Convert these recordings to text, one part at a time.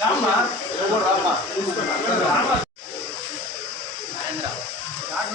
Rama, Rama, Rama.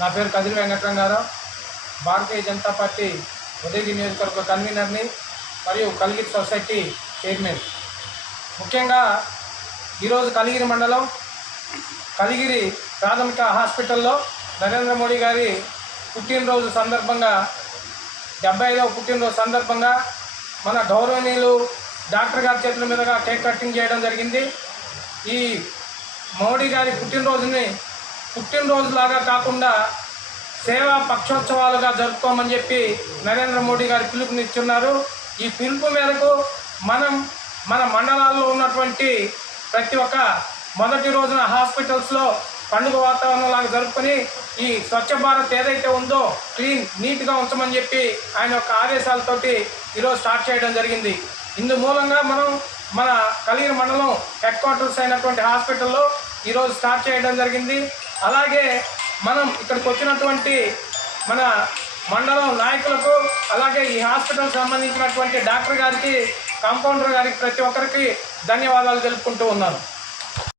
నా పేరు Kadiri Venkatarangarao. Bharatiya Janata party Udayagiri నియోజకవర్గ కన్వీనర్ని మరియు కలిగిరి సొసైటీ చైర్మన్. ముఖ్యంగా ఈరోజు కలిగిరి మండలం కలిగిరి ప్రాథమిక హాస్పిటల్లో నరేంద్ర మోడీ గారి పుట్టినరోజు సందర్భంగా డెబ్బై ఐదవ పుట్టినరోజు సందర్భంగా మన గౌరవనీయులు డాక్టర్ గారి చేతుల మీదుగా కేక్ కటింగ్ చేయడం జరిగింది. ఈ మోడీ గారి పుట్టినరోజుని పుట్టినరోజులాగా కాకుండా సేవా పక్షోత్సవాలుగా జరుపుకోమని చెప్పి నరేంద్ర మోడీ గారు పిలుపునిచ్చున్నారు. ఈ పిలుపు మేరకు మనం మన మండలాల్లో ఉన్నటువంటి ప్రతి ఒక్క మొదటి రోజున హాస్పిటల్స్లో పండుగ వాతావరణం లాగా జరుపుకొని ఈ స్వచ్ఛ భారత్ ఏదైతే ఉందో క్లీన్ నీట్గా ఉంచమని చెప్పి ఆయన యొక్క ఆదేశాలతోటి ఈరోజు స్టార్ట్ చేయడం జరిగింది. ఇందు మూలంగా మనం మన కలిగిరి మండలం హెడ్ క్వార్టర్స్ అయినటువంటి హాస్పిటల్లో ఈరోజు స్టార్ట్ చేయడం జరిగింది. అలాగే మనం ఇక్కడికి వచ్చినటువంటి మన మండలం నాయకులకు అలాగే ఈ హాస్పిటల్ సంబంధించినటువంటి డాక్టర్ గారికి కాంపౌండర్ గారికి ప్రతి ఒక్కరికి ధన్యవాదాలు తెలుపుకుంటూ ఉన్నాను.